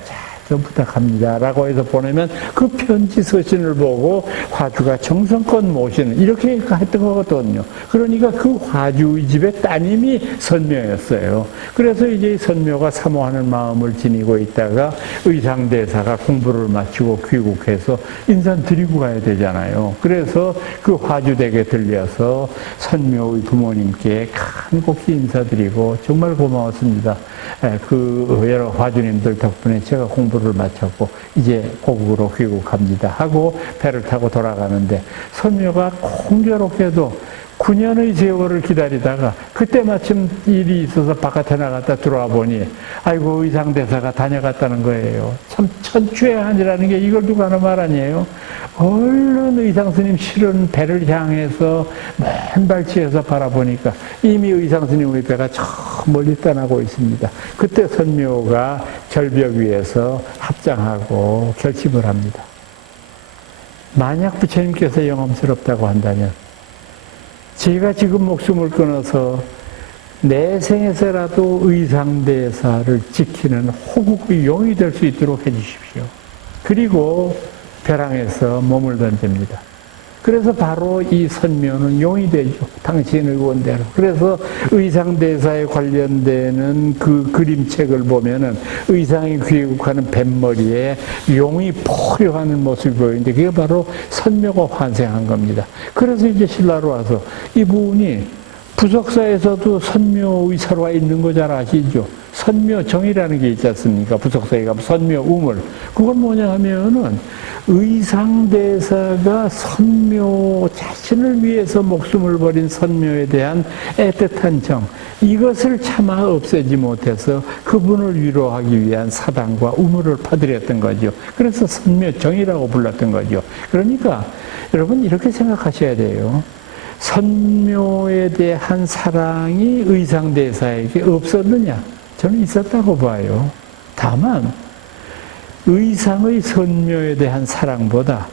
좀 부탁합니다 라고 해서 보내면 그 편지 서신을 보고 화주가 정성껏 모시는 이렇게 했던 거거든요. 그러니까 그 화주의 집의 따님이 선묘였어요. 그래서 이제 선묘가 사모하는 마음을 지니고 있다가 의상대사가 공부를 마치고 귀국해서 인사 드리고 가야 되잖아요. 그래서 그 화주댁에 들려서 선묘의 부모님께 간곡히 인사드리고 정말 고마웠습니다. 그 여러 화주님들 덕분에 제가 공부를 마쳤고 이제 고국으로 귀국합니다 하고 배를 타고 돌아가는데 선묘가 공교롭게도 9년의 세월을 기다리다가 그때 마침 일이 있어서 바깥에 나갔다 들어와 보니 아이고 의상대사가 다녀갔다는 거예요. 참 천추의한이라는 게 이걸 누가 하는 말 아니에요. 얼른 의상스님 실은 배를 향해서 맨 발치에서 바라보니까 이미 의상스님의 배가 저 멀리 떠나고 있습니다. 그때 선묘가 절벽 위에서 합장하고 결심을 합니다. 만약 부처님께서 영험스럽다고 한다면 제가 지금 목숨을 끊어서 내 생에서라도 의상대사를 지키는 호국의 용이 될 수 있도록 해주십시오. 그리고 벼랑에서 몸을 던집니다. 그래서 바로 이 선묘는 용이 되죠. 당신의 원대로. 그래서 의상대사에 관련되는 그 그림책을 보면은 의상이 귀국하는 뱃머리에 용이 포효하는 모습이 보이는데 그게 바로 선묘가 환생한 겁니다. 그래서 이제 신라로 와서 이분이 부석사에서도 선묘의사로가 있는 거 잘 아시죠? 선묘정이라는 게 있지 않습니까? 부석사에 가면 선묘우물. 그건 뭐냐 하면은 의상대사가 선묘 자신을 위해서 목숨을 버린 선묘에 대한 애틋한 정 이것을 차마 없애지 못해서 그분을 위로하기 위한 사당과 우물을 파드렸던 거죠. 그래서 선묘정이라고 불렀던 거죠. 그러니까 여러분 이렇게 생각하셔야 돼요. 선묘에 대한 사랑이 의상대사에게 없었느냐? 저는 있었다고 봐요. 다만 의상의 선묘에 대한 사랑보다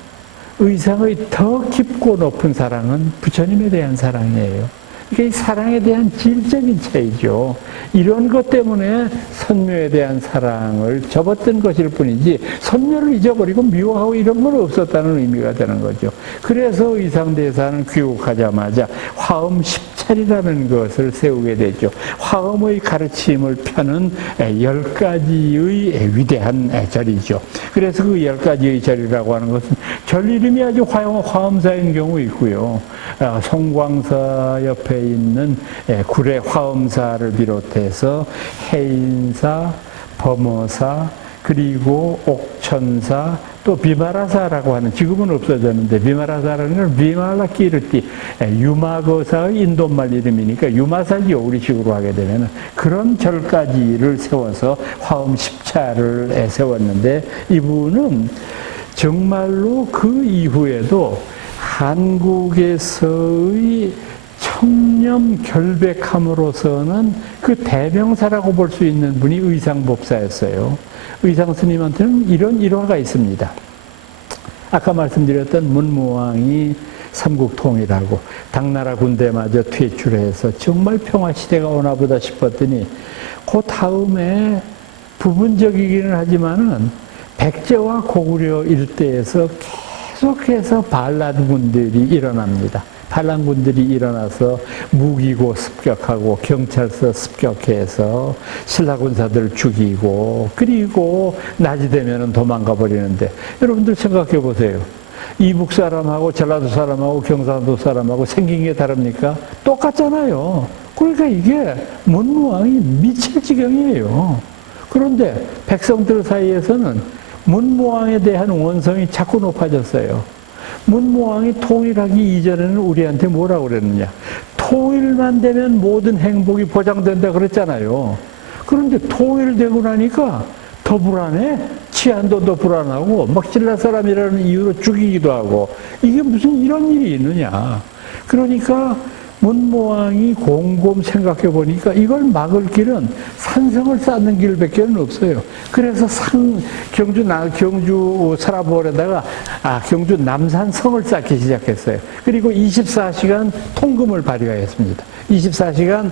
의상의 더 깊고 높은 사랑은 부처님에 대한 사랑이에요. 이게 사랑에 대한 질적인 차이죠. 이런 것 때문에 선묘에 대한 사랑을 접었던 것일 뿐이지 선묘를 잊어버리고 미워하고 이런 건 없었다는 의미가 되는 거죠. 그래서 의상대사는 귀국하자마자 화엄 10차리라는 것을 세우게 되죠. 화엄의 가르침을 펴는 10가지의 위대한 절이죠. 그래서 그 10가지의 절이라고 하는 것은 절 이름이 아주 화엄사인 경우 있고요. 송광사 옆에 있는 구례 화엄사를 비롯해서 해인사, 범어사, 그리고 옥천사, 또 비마라사라고 하는 지금은 없어졌는데 비마라사라는 건 비말라키르띠 유마거사의 인도말 이름이니까 유마사지요. 우리식으로 하게 되면 그런 절까지를 세워서 화엄 10차를 세웠는데 이분은 정말로 그 이후에도 한국에서의 청렴 결백함으로서는 그 대명사라고 볼 수 있는 분이 의상법사였어요. 의상스님한테는 이런 일화가 있습니다. 아까 말씀드렸던 문무왕이 삼국통일하고 당나라 군대마저 퇴출해서 정말 평화시대가 오나보다 싶었더니 그 다음에 부분적이기는 하지만은 백제와 고구려 일대에서 계속해서 반란군들이 일어납니다. 반란군들이 일어나서 무기고 습격하고 경찰서 습격해서 신라군사들 죽이고 그리고 낮이 되면 도망가 버리는데 여러분들 생각해 보세요. 이북 사람하고 전라도 사람하고 경상도 사람하고 생긴 게 다릅니까? 똑같잖아요. 그러니까 이게 문무왕이 미칠 지경이에요. 그런데 백성들 사이에서는 문무왕에 대한 원성이 자꾸 높아졌어요. 문무왕이 통일하기 이전에는 우리한테 뭐라고 그랬느냐. 통일만 되면 모든 행복이 보장된다 그랬잖아요. 그런데 통일되고 나니까 더 불안해. 치안도 더 불안하고 막 신라 사람이라는 이유로 죽이기도 하고 이게 무슨 이런 일이 있느냐. 그러니까 문무왕이 곰곰 생각해 보니까 이걸 막을 길은 산성을 쌓는 길밖에 없어요. 그래서 경주 서라벌에다가 경주 남산성을 쌓기 시작했어요. 그리고 24시간 통금을 발휘하였습니다. 24시간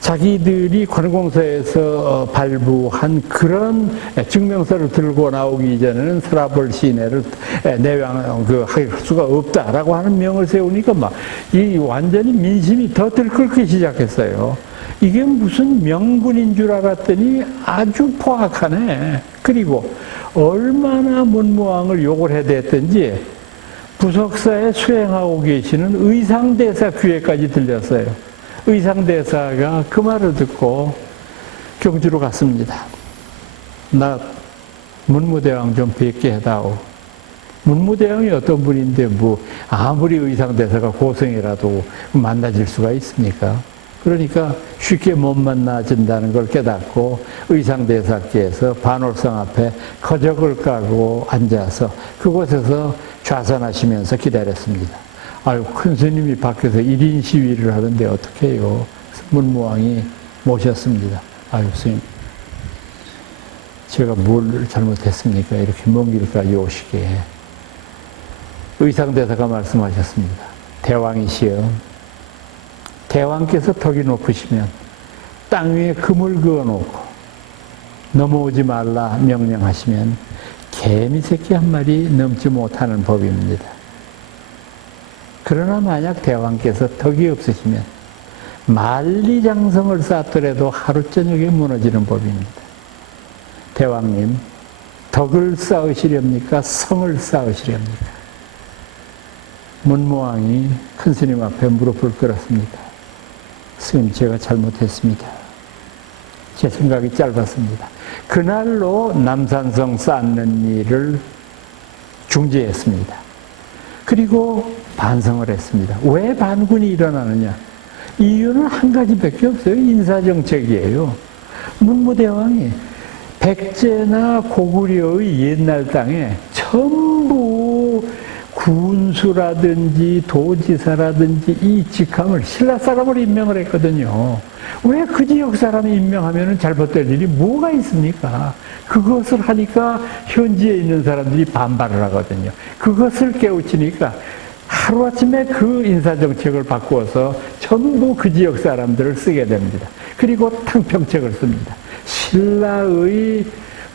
자기들이 관공서에서 발부한 그런 증명서를 들고 나오기 이전에는 서라벌 시내를 할 수가 없다라고 하는 명을 세우니까 완전히 민심이 더 들끓기 시작했어요. 이게 무슨 명분인 줄 알았더니 아주 포악하네. 그리고 얼마나 문무왕을 욕을 해댔든지 부석사에 수행하고 계시는 의상대사 귀에까지 들렸어요. 의상대사가 그 말을 듣고 경주로 갔습니다. 나 문무대왕 좀 뵙게 해다오. 문무대왕이 어떤 분인데 아무리 의상대사가 고성이라도 만나질 수가 있습니까? 그러니까 쉽게 못 만나진다는 걸 깨닫고 의상대사께서 반월성 앞에 거적을 까고 앉아서 그곳에서 좌선하시면서 기다렸습니다. 아유, 큰 스님이 밖에서 1인 시위를 하는데 어떻게 해요? 문무왕이 모셨습니다. 아유, 스님, 제가 뭘 잘못했습니까? 이렇게 먼 길까지 오시게. 의상대사가 말씀하셨습니다. 대왕이시여, 대왕께서 덕이 높으시면 땅 위에 금을 그어놓고 넘어오지 말라 명령하시면 개미 새끼 한 마리 넘지 못하는 법입니다. 그러나 만약 대왕께서 덕이 없으시면 만리장성을 쌓더라도 하루 저녁에 무너지는 법입니다. 대왕님, 덕을 쌓으시렵니까? 성을 쌓으시렵니까? 문무왕이 큰 스님 앞에 무릎을 꿇었습니다. 스님, 제가 잘못했습니다. 제 생각이 짧았습니다. 그날로 남산성 쌓는 일을 중지했습니다. 그리고 반성을 했습니다. 왜 반군이 일어나느냐? 이유는 한 가지밖에 없어요. 인사정책이에요. 문무대왕이 백제나 고구려의 옛날 땅에 전부 군수라든지 도지사라든지 이 직함을 신라 사람으로 임명을 했거든요. 왜 그 지역 사람이 임명하면 잘못될 일이 뭐가 있습니까? 그것을 하니까 현지에 있는 사람들이 반발을 하거든요. 그것을 깨우치니까 하루아침에 그 인사정책을 바꾸어서 전부 그 지역 사람들을 쓰게 됩니다. 그리고 탕평책을 씁니다. 신라의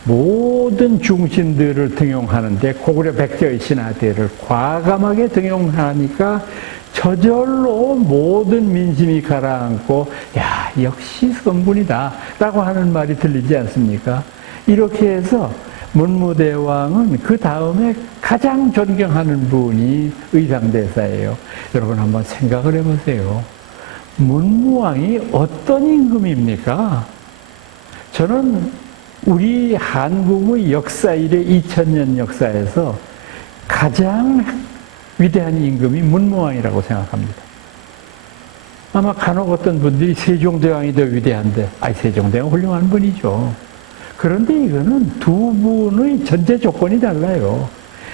모든 중신들을 등용하는데 고구려 백제의 신하들을 과감하게 등용하니까 저절로 모든 민심이 가라앉고 야, 역시 성군이다 라고 하는 말이 들리지 않습니까? 이렇게 해서 문무대왕은 그 다음에 가장 존경하는 분이 의상대사예요. 여러분 한번 생각을 해보세요. 문무왕이 어떤 임금입니까? 저는 우리 한국의 역사 이래 2000년 역사에서 가장 위대한 임금이 문무왕이라고 생각합니다. 아마 간혹 어떤 분들이 세종대왕이 더 위대한데, 세종대왕 훌륭한 분이죠. 그런데 이거는 두 분의 전제 조건이 달라요.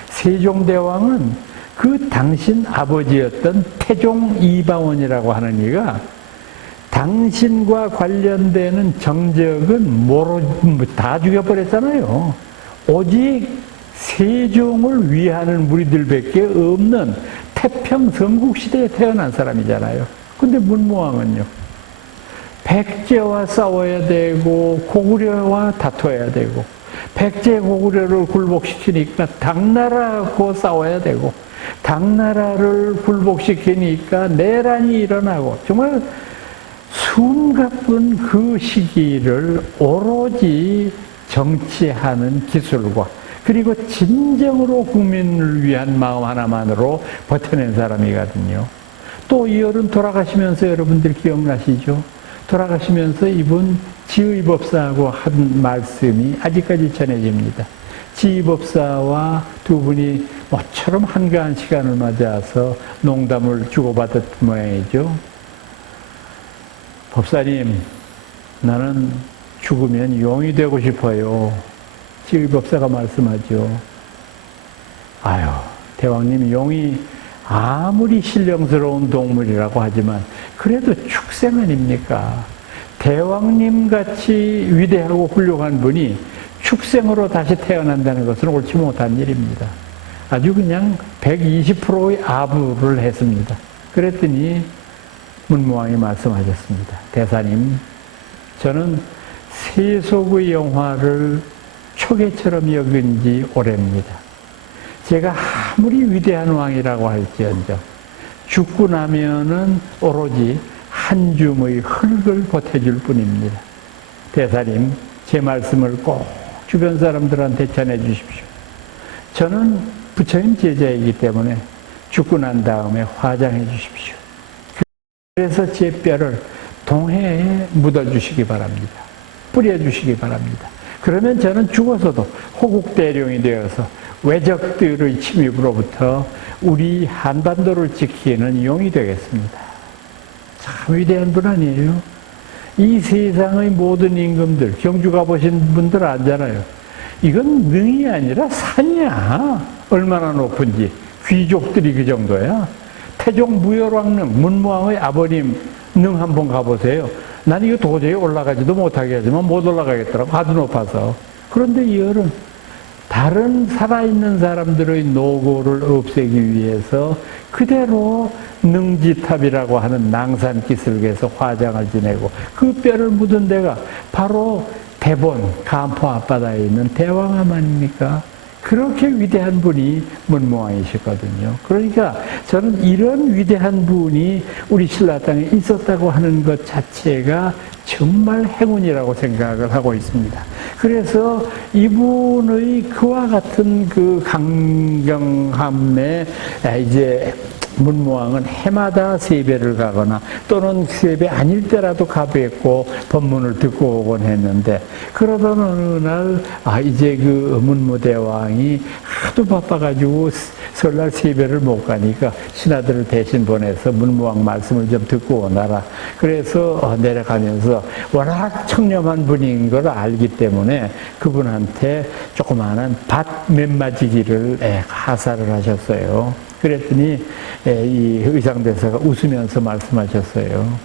세종대왕은 그 당신 아버지였던 태종 이방원이라고 하는 이가 당신과 관련되는 정적은 다 죽여버렸잖아요. 오직 세종을 위하는 무리들밖에 없는 태평 삼국시대에 태어난 사람이잖아요. 근데 문무왕은요, 백제와 싸워야 되고 고구려와 다퉈야 되고 백제 고구려를 굴복시키니까 당나라하고 싸워야 되고 당나라를 굴복시키니까 내란이 일어나고 정말 숨가쁜 그 시기를 오로지 정치하는 기술과 그리고 진정으로 국민을 위한 마음 하나만으로 버텨낸 사람이거든요. 또 이어른 돌아가시면서 여러분들 기억나시죠? 돌아가시면서 이분 지의법사하고 한 말씀이 아직까지 전해집니다. 지의법사와 두 분이 모처럼 한가한 시간을 맞아서 농담을 주고받았던 모양이죠. 법사님, 나는 죽으면 용이 되고 싶어요. 지의법사가 말씀하죠. 아유, 대왕님, 용이 아무리 신령스러운 동물이라고 하지만 그래도 축생 아닙니까? 대왕님같이 위대하고 훌륭한 분이 축생으로 다시 태어난다는 것은 옳지 못한 일입니다. 아주 그냥 120%의 아부를 했습니다. 그랬더니 문무왕이 말씀하셨습니다. 대사님, 저는 세속의 영화를 초계처럼 여긴 지 오래입니다. 제가 아무리 위대한 왕이라고 할지언정 죽고 나면은 오로지 한 줌의 흙을 보태줄 뿐입니다. 대사님, 제 말씀을 꼭 주변 사람들한테 전해 주십시오. 저는 부처님 제자이기 때문에 죽고 난 다음에 화장해 주십시오. 그래서 제 뼈를 동해에 묻어주시기 바랍니다. 뿌려주시기 바랍니다. 그러면 저는 죽어서도 호국대령이 되어서 외적들의 침입으로부터 우리 한반도를 지키는 용이 되겠습니다. 참 위대한 분 아니에요? 이 세상의 모든 임금들, 경주 가보신 분들 알잖아요. 이건 능이 아니라 산이야. 얼마나 높은지. 귀족들이 그 정도야. 태종 무열왕릉, 문무왕의 아버님 능 한번 가보세요. 난 이거 도저히 올라가지도 못하게 하지만 못 올라가겠더라고. 하도 높아서. 그런데 이 열은 다른 살아있는 사람들의 노고를 없애기 위해서 그대로 능지탑이라고 하는 낭산 기슭에서 화장을 지내고 그 뼈를 묻은 데가 바로 대본, 간포 앞바다에 있는 대왕암 아닙니까? 그렇게 위대한 분이 문무왕이시거든요. 그러니까 저는 이런 위대한 분이 우리 신라 땅에 있었다고 하는 것 자체가 정말 행운이라고 생각을 하고 있습니다. 그래서 이분의 그와 같은 그 강경함에 이제 문무왕은 해마다 세배를 가거나 또는 세배 아닐 때라도 가뵙고 법문을 듣고 오곤 했는데 그러던 어느 날 이제 그 문무대왕이 하도 바빠가지고 설날 세배를 못 가니까 신하들을 대신 보내서 문무왕 말씀을 좀 듣고 오너라. 그래서 내려가면서 워낙 청렴한 분인 걸 알기 때문에 그분한테 조그마한 밭 몇 마지기를 하사를 하셨어요. 그랬더니 이 의상대사가 웃으면서 말씀하셨어요.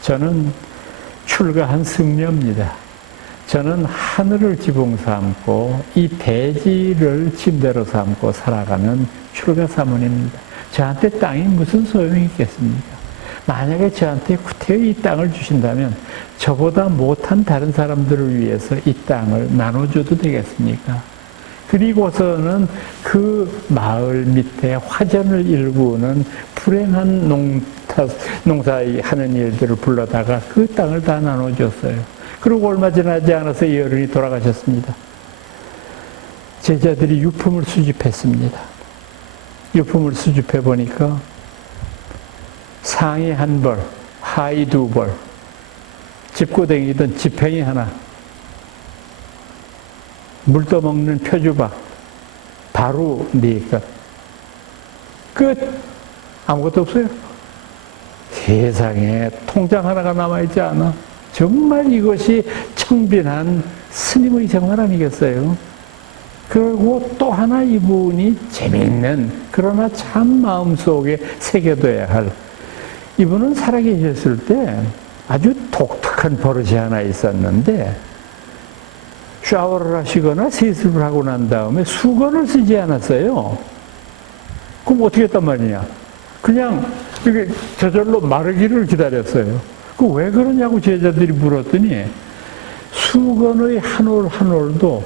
저는 출가한 승려입니다. 저는 하늘을 지붕 삼고 이 대지를 침대로 삼고 살아가는 출가 사모님입니다. 저한테 땅이 무슨 소용이 있겠습니까? 만약에 저한테 구태의 이 땅을 주신다면 저보다 못한 다른 사람들을 위해서 이 땅을 나눠줘도 되겠습니까? 그리고서는 그 마을 밑에 화전을 일구는 불행한 농사의 하는 일들을 불러다가 그 땅을 다 나눠줬어요. 그리고 얼마 지나지 않아서 이 어른이 돌아가셨습니다. 제자들이 유품을 수집했습니다. 유품을 수집해 보니까 상의 한 벌, 하의 두 벌, 짚고 다니던 지팽이 하나, 물 떠먹는 표주박, 바로 네 것. 끝! 아무것도 없어요. 세상에 통장 하나가 남아있지 않아. 정말 이것이 청빈한 스님의 생활 아니겠어요? 그리고 또 하나 이분이 재미있는 그러나 참 마음속에 새겨둬야 할 이분은 살아계셨을 때 아주 독특한 버릇이 하나 있었는데 샤워를 하시거나 세습을 하고 난 다음에 수건을 쓰지 않았어요. 그럼 어떻게 했단 말이냐? 그냥 이게 저절로 마르기를 기다렸어요. 그 왜 그러냐고 제자들이 물었더니 수건의 한 올 한 올도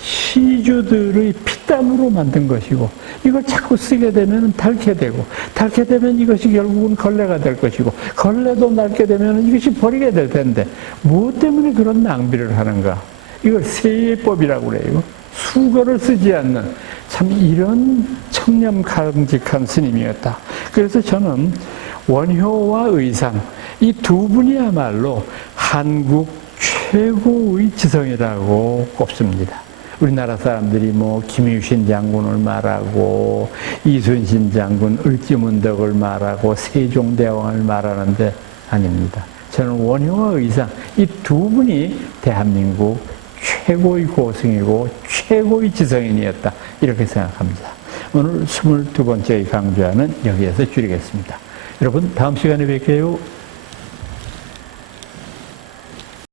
시주들의 피땀으로 만든 것이고 이걸 자꾸 쓰게 되면 닳게 되고 닳게 되면 이것이 결국은 걸레가 될 것이고 걸레도 닳게 되면 이것이 버리게 될 텐데 무엇 때문에 그런 낭비를 하는가? 이걸 세예법이라고 그래요. 수거를 쓰지 않는 참 이런 청렴 강직한 스님이었다. 그래서 저는 원효와 의상 이 두 분이야말로 한국 최고의 지성이라고 꼽습니다. 우리나라 사람들이 뭐 김유신 장군을 말하고 이순신 장군 을지문덕을 말하고 세종대왕을 말하는데 아닙니다. 저는 원효와 의상 이 두 분이 대한민국 최고의 고승이고 최고의 지성인이었다 이렇게 생각합니다. 오늘 22번째 강좌는 여기에서 줄이겠습니다. 여러분 다음 시간에 뵐게요.